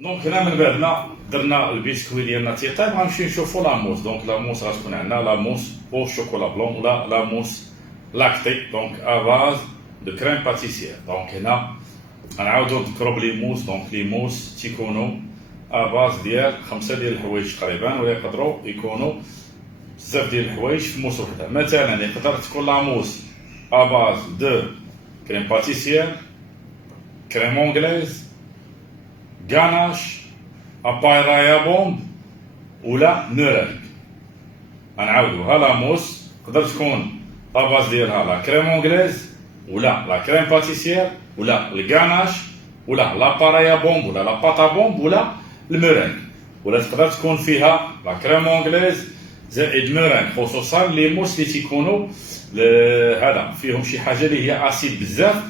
دونك هنا من بعدنا درنا البسكوي ديالنا تيطيب، غنمشيو نشوفو لاموس. دونك لاموس غتكون عندنا لاموس او شوكولا بلون ولا لاموس لاكتي، دونك افاز دو كريم باتيسيير. دونك هنا غنعاودو نذكرو بلي موس، دونك لي موس تيكونو افاز ديال 5 ديال الحوايج تقريبا، ويقدروا يكونوا بزاف ديال الحوايج في موس وحده. مثلا يقدر تكون لاموس افاز دو كريم باتيسيير، كريم اونغليز، غاناش، ابايرايا بومب ولا مورينغ. غنعاودوها لاموس تقدر تكون لاباز ديالها لا كريم اونغليز ولا لا كريم باتيسيير ولا الغاناش ولا لابارايا بومب ولا لا باتا بومب ولا المورينغ، ولا تقدر تكون فيها لا كريم اونغليز زائد مورينغ، خصوصا لي موس اللي تيكونوا هذا فيهم شي حاجه اللي هي اسيد بزاف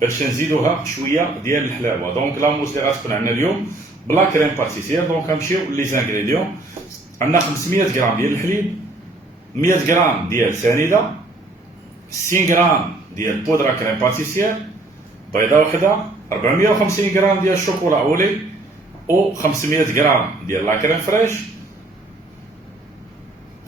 باش نزيدوها شويه ديال الحلاوه. دونك لا موس اللي غتكون عندنا اليوم بلا كريم باتيسيير. دونك غنمشيو لي زانغريديون. عندنا 500 غرام ديال الحليب، 100 غرام ديال سنيده، 60 غرام ديال بودره كريم باتيسيير، بيضه وحده، 450 غرام ديال الشوكولا اولي، و 500 غرام ديال لا كريم فريش،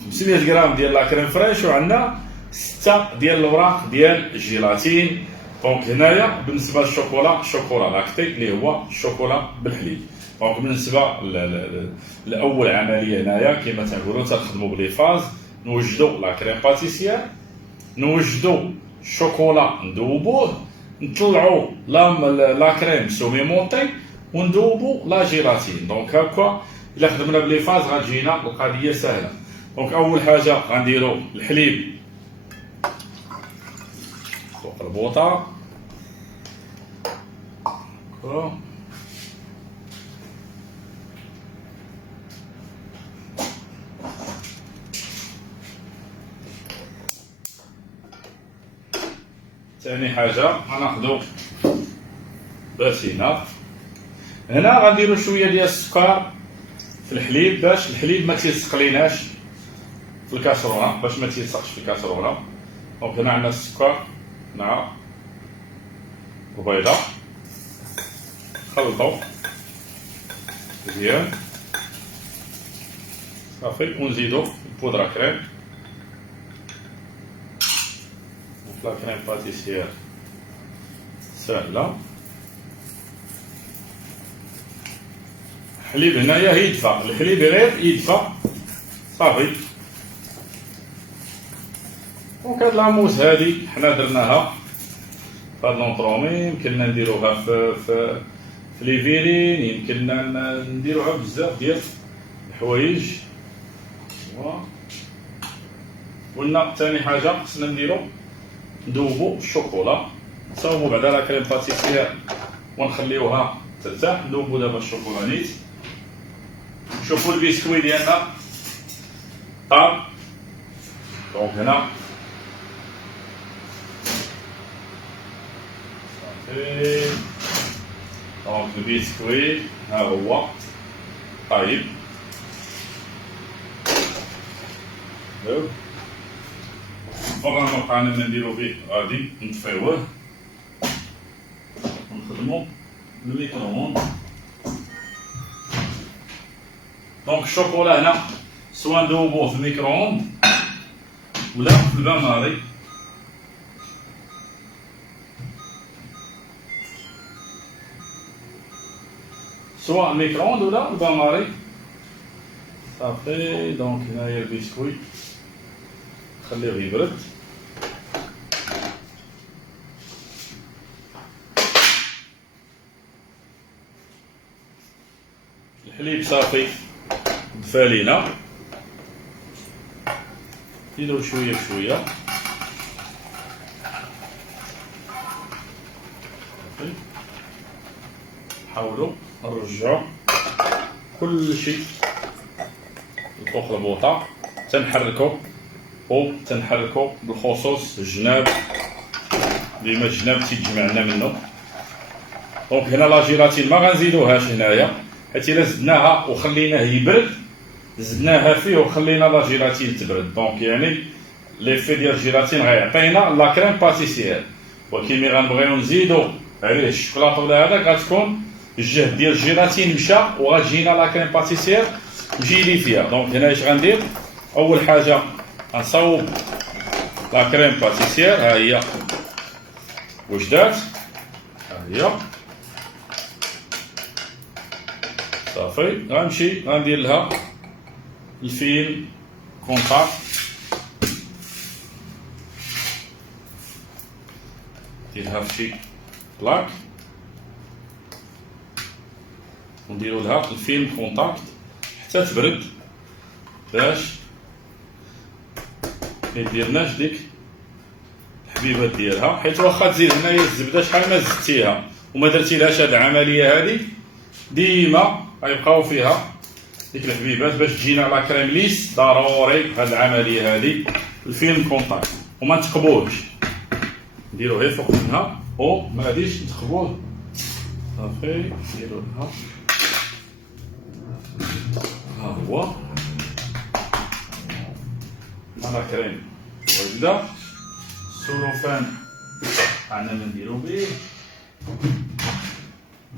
500 غرام ديال لا كريم فريش، وعندنا 6 ديال الاوراق ديال الجيلاتين. دونك هنايا بالنسبه للشوكولا، شوكولا لاكتي اللي هو الشوكولا بالحليب. دونك بالنسبه لاول عمليه هنايا كما تنقولوا تنخدموا بلي فاز، نوجدوا لا كريم باتيسيير، نوجدوا الشوكولا ندوبوه، نطلعوا لا كريم سومي مونطي وندوبوا لا جيلاتين. دونك هكا الا خدمنا بلي فاز غتجينا القضيه سهله. دونك اول حاجه غنديروا الحليب فوق البوطه، ثاني حاجه غناخذوا باسينه. هنا غنديروا شويه ديال السكر في الحليب باش الحليب ما تيسقليناش في الكاسرونه، باش ما تيلصقش في الكاسرونه. دونك هنا عندنا السكر مع البيضه، خلطوا مزيان صافي، ونزيدو البودره كريم. لا كريم باتيسيير ساهله. الحليب هنايا يدفى، الحليب غير يدفى صافي. دونك هاد لاموس هادي حنا درناها في هاد لونطرومي، يمكننا نديروها في لي فيرين، يمكننا نديروها بزاف ديال الحوايج. قلنا ثاني حاجه خصنا ندوبو الشوكولا، نصاوبو بعدا لا كريم باتيسيير ونخليوها ترتاح. ندوبو دابا الشوكولا نيت، نشوفو البسكوي ديالنا طاب. دونك هنا صافي، دونك البسكوي ها هو طايب. طبعا ما بقانا نديرو فيه غادي نطفيوه ونخدمو بالميكرووند. دونك الشوكولا هنا سوا ندوبوه في الميكرووند ولا في البان ماري. سواء الميكرووند ولا البان ماري صافي. دونك هنايا البسكوي خليه يبرد. الحليب صافي دفا لينا، نديرو شويه بشويه نحاولو نرجعو كلشي لفوق البوطه، تنحركو بالخصوص الجناب ديما الجناب تيتجمع لنا منه. دونك هنا لا جيلاتين ما غنزيدوهاش هنايا، حيت الا زدناها وخليناه يبرد زدناها فيه وخلينا لا جيلاتين تبرد، دونك يعني ليفي ديال الجيلاتين غيعطينا لا كريم باتيسيير. ولكن ملي غنبغيو نزيدو عليه الشوكولاط ولا هذاك غتكون الجهد ديال الجيلاتين مشى وغتجينا لا كريم باتيسير تجي لي فيها. دونك هنا اش غندير؟ اول حاجه غنصاوب لا كريم باتيسير، ها هي واش دارت، ها هي صافي. غنمشي غندير لها الفيل كونتاكت، نديرها في شي بلاك ونديرو لها الفيلم كونتاكت حتى تبرد باش ميديرناش ديك الحبيبات ديالها، حيت واخا تزيد هنايا الزبده شحال ما زدتيها وما درتيلهاش هاد العمليه هادي ديما غيبقاو فيها ديك الحبيبات. باش تجينا لا كريم ليس ضروري هاد العمليه هادي الفيلم كونتاكت، وما نتقبوهش نديرو غير فوق منها وما غاديش نتقبوه. صافي نديرو لها ها هو لا كريم واجده. السلوفان عندنا ما نديرو بيه.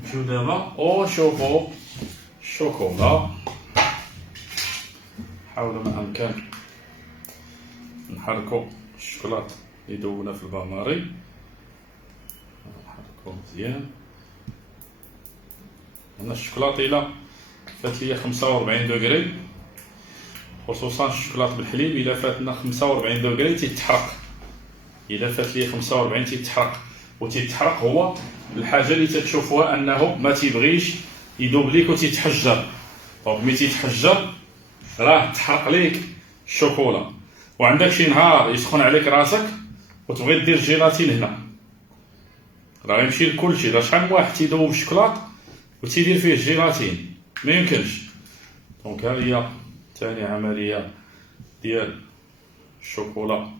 نمشيو دابا وشوفو الشوكولا، نحاولو ما امكن نحركو الشوكولات اللي دوبنا في الباماري، نحركو مزيان. هنا الشوكولات الا فات ليا 45 دوغري، خصوصا الشوكولات بالحليب الا فاتنا 45 دوغري تيتحرق. الا فات ليا 45 تيتحرق، وتيتحرق هو الحاجه اللي تتشوفوها انه ما تيبغيش يذوب ليك وتيتحجر. دونك ملي تيتحجر راه تحرق ليك الشوكولا، وعندك شي نهار يسخن عليك راسك وتبغي دير جيلاتين هنا راه يمشي لكلشي. راه شحال من واحد تيذوب الشوكولات وتيدير فيه جيلاتين، ما يمكنش. دونك ها هي ثاني عمليه ديال الشوكولا.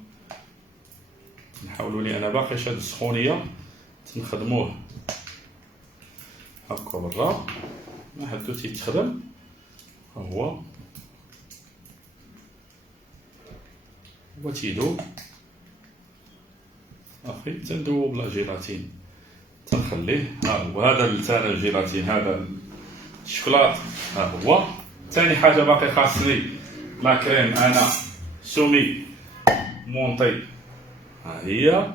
نحاولوا لي انا باقي هاد السخونيه تنخدموه هكا برا، ما حدو تيتخدم. ها هو تيدوب صافي، تندوب لا جيلاتين تنخليه. ها هو هذا الثاني الجيلاتين، هذا الشوكولات ها هو. ثاني حاجه باقي خاصني لا كريم انا سومي مونطي، ها هي.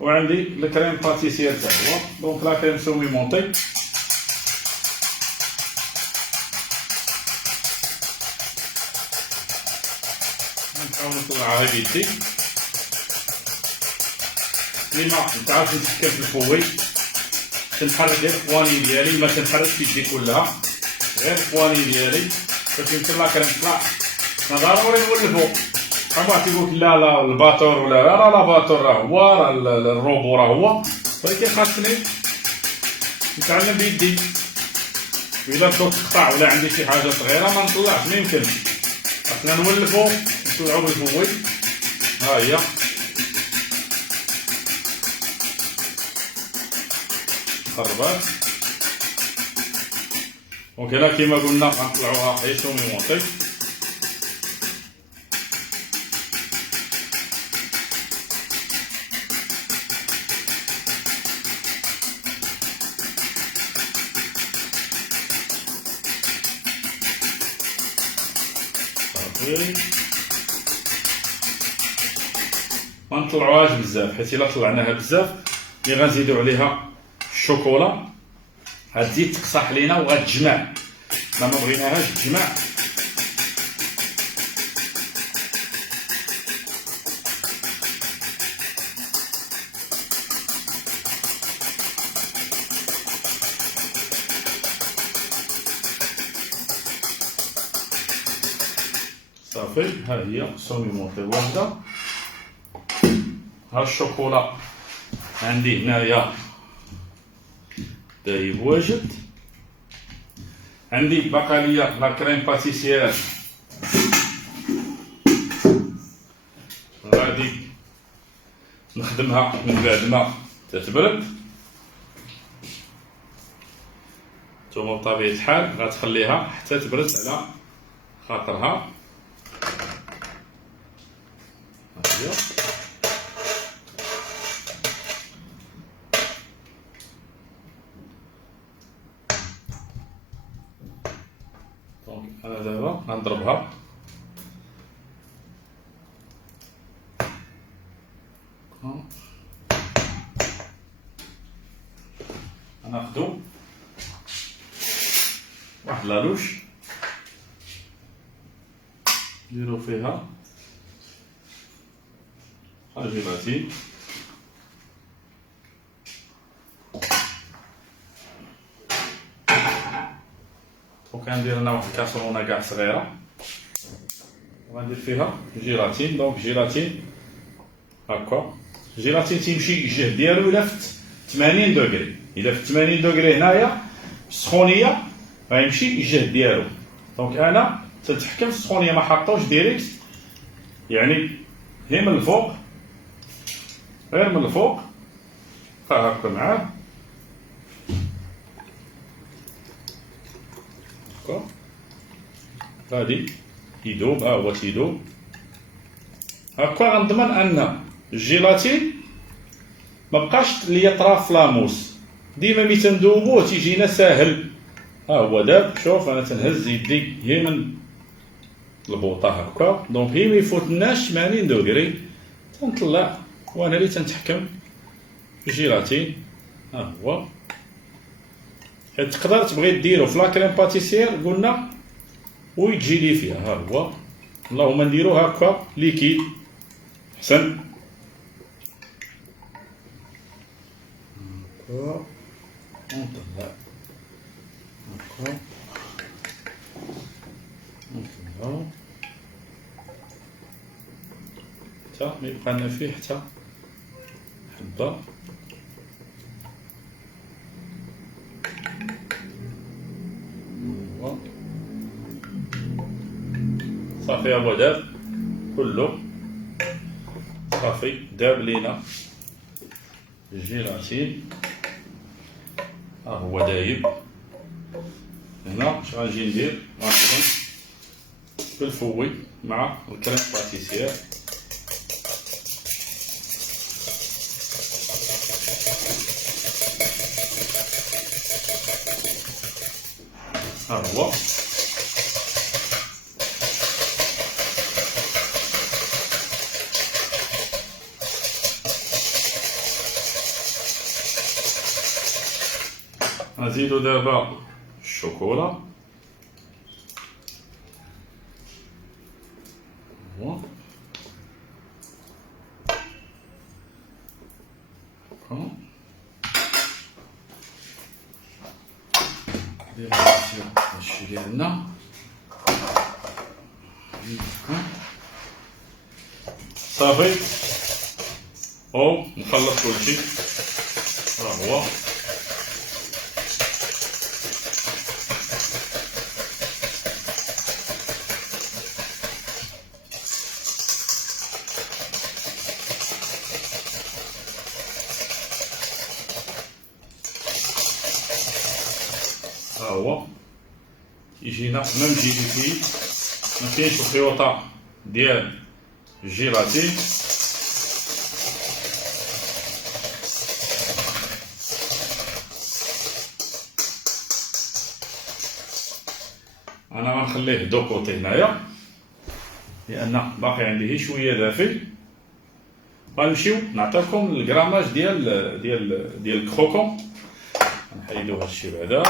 وعندي الكريم باتيسير تا هو. دونك لا كريم سومي مونطي نحاول نطلعها بيدي ديما. نتعرف نسكر في الفوي، تنحرك غير الفواني ديالي، ما تنحركش يدي كلها، غير الفواني ديالي باش يمكن لا كريم تطلع. ما ضروري نولفو، شحال واحد تيقولك لا لا الباطور ولا لا باتور راه هو، راه الروبو راه هو، ولكن خاصني نتعلم بيدي. إلا بدات تقطع ولا عندي شي حاجه صغيره ما نطلعش، ما يمكنش. خاصنا نولفو نطلعو بالفوي. ها هي خربات. دونك هنا كيما قلنا غنطلعوها غير سومي مونطي. ما نطلعوهاش بزاف، حيت الا طلعناها بزاف اللي غنزيدو عليها الشوكولا غتزيد تقصح لينا وغتجمع، ما بغيناهاش تجمع. صافي ها هي سومي مونطي واحده. ها الشوكولا عندي هنايا دايب واجد. عندي باقا ليا لا كريم باتيسير غادي نخدمها من بعد ما تتبرد. نتوما بطبيعة الحال غتخليها حتى تبرد على خاطرها. دابا غنضربها. غناخدو واحد لالوش نديرو فيها الجيلاتين، وكندير انا واحد الكاسرونه كاع صغيره وغندير فيها جيلاتين. دونك جيلاتين هكا، الجيلاتين تيمشي الجهد ديالو الى في 80 دوغري، الى في 80 دوغري هنايا السخونيه غيمشي الجهد ديالو. دونك انا تنتحكم في السخونيه، ما حطوش ديريكت، يعني غير من الفوق، غير من الفوق هكا معاه هكا، غادي يذوب. ها هو تيذوب هكا. غنضمن ان الجيلاتين ما بقاش ليا طراف في لاموس، ديما ملي تندوبوه تيجينا ساهل. ها هو داب، شوف انا تنهز يدي هي من البوطه هكا. دونك هي ما يفوتناش 80 دوغري تنطلع، وانا اللي تنتحكم في الجيلاتين. ها هو، حيت تقدر تبغي ديرو في لاكريم باتيسير قلنا ويتجي لي فيها. ها هو، اللهم نديرو هكا ليكيد احسن. هكا ونطلع هكا ونطلعو حتى ما يبقى لنا فيه حتى حبه. صافي هو داب كله، صافي داب لينا الجيلاتين. ها هو دايب. هنا اش غنجي ندير؟ غنخدم بالفوي مع الكريم باتيسير. ها هو نزيدو دابا الشوكولا. هو هكا ندير هادشي ديالنا صافي، او نخلط كلشي. ها هو ها هو يجينا ميم جيلاتين، ما كاينش الخيوطه ديال الجيلاتين. انا غنخليه دو كوتي هنايا لان باقي عندي غير شويه دافي. غنمشيو نعطيكم الكراماج ديال الكروكون. نحيدو هادشي بعدا.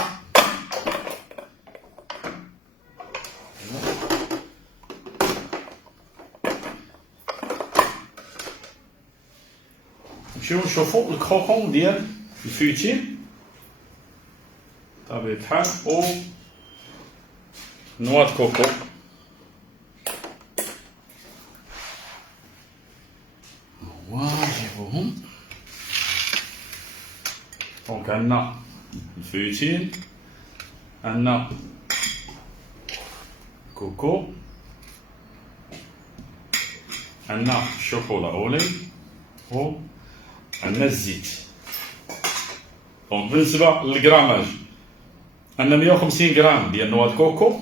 نمشيو نشوفو الكروكون ديال الفويتين بطبيعة الحال او نوا كوكو. هو نجيبوهم. دونك عندنا الفويتين، عندنا كوكو، عندنا الشوكولا اولي، و عندنا الزيت. دونك بالنسبه للكراماج عندنا 150 غرام ديال نوا كوكو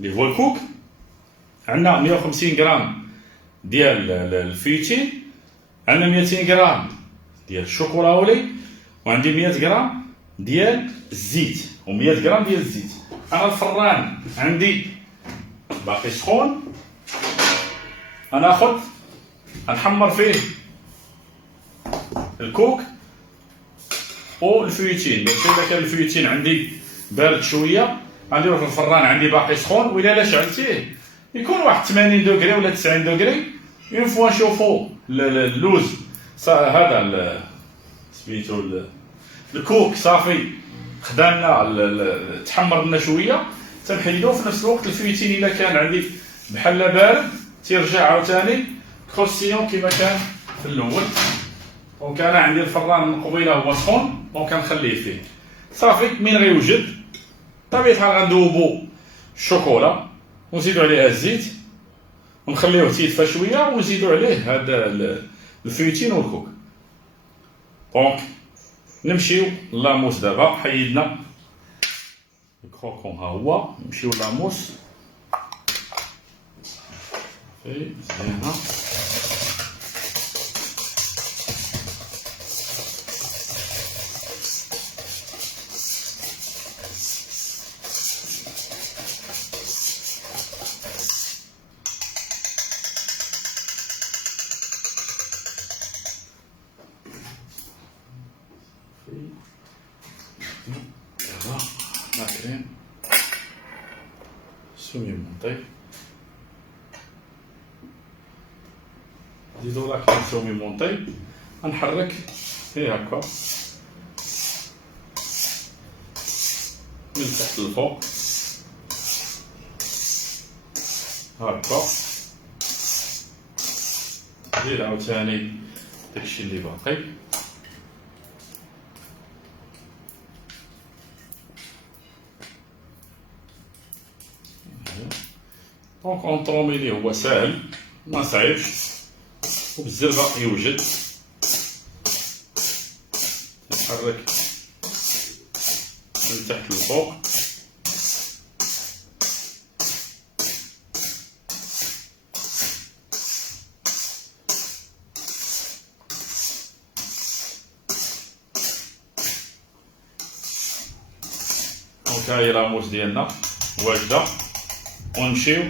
اللي هو الكوك، عندنا 150 غرام ديال الفويتين، عندنا 200 غرام ديال الشوكولا اولي، وعندي 100 غرام ديال الزيت و100 غرام ديال الزيت. انا الفران عندي باقي سخون، غناخد غنحمر فيه الكوك والفيوتين. داكشي الا كان الفيوتين عندي بارد شويه غنديرو في الفران عندي باقي سخون، وإلا لا شعلتيه يكون واحد 80 دوغري ولا 90 دوغري. اون فوا نشوفو اللوز هذا سميتو الكوك صافي خدامنا تحمر لنا شويه، تنحيدو في نفس الوقت الفيوتين الا كان عندي بحال بارد تيرجع عاوتاني كروستيون كيما كان في الاول. دونك انا عندي الفران من قبيله هو سخون، دونك كنخليه فيه صافي. من غيوجد بطبيعه الحال غندوبو الشوكولا ونزيدو عليها الزيت ونخليوه تيدفى شويه ونزيدو عليه هذا الفيوتين والكوك. دونك نمشيو لاموس دابا. حيدنا الكروكون ها هو، نمشيو لاموس مزيانه. دابا لا كريم سمي مونطي، نزيدو لا كريم سمي مونطي، غنحرك فيه هكا من تحت للفوق هكا. نزيد عاوتاني داكشي اللي باقي. دونك اونطروميلي هو ساهل ما صعيبش وبالزربه يوجد. نحرك من تحت للفوق دونك هاهي لاموس ديالنا واجده، ونمشيو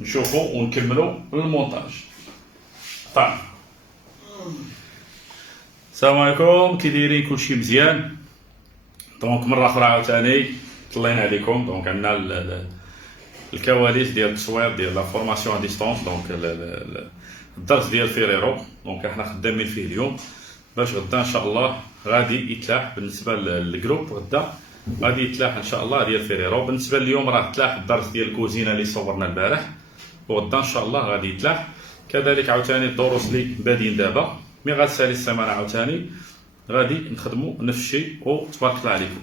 نشوفو ونكملو المونتاج. طيب السلام عليكم، كي دايرين؟ كلشي مزيان؟ دونك مره اخرى عاوتاني طلينا عليكم. دونك عندنا الكواليس ديال التصوير ديال لا فورماسيون ا ديستونس. دونك الدرس ديال فيريرو دونك احنا خدامين فيه اليوم باش غدا ان شاء الله غادي يتلاح. بالنسبه للجروب غدا غادي يتلاح ان شاء الله ديال فيريرو. بالنسبه لليوم راه تلاح الدرس ديال الكوزينه اللي صورنا البارح، وغدا ان شاء الله غادي يتلاح. كذلك عاوتاني الدروس اللي بادين دابا مي غتسالي السيمانه عاوتاني غادي نخدمو نفس الشيء. وتبارك الله عليكم.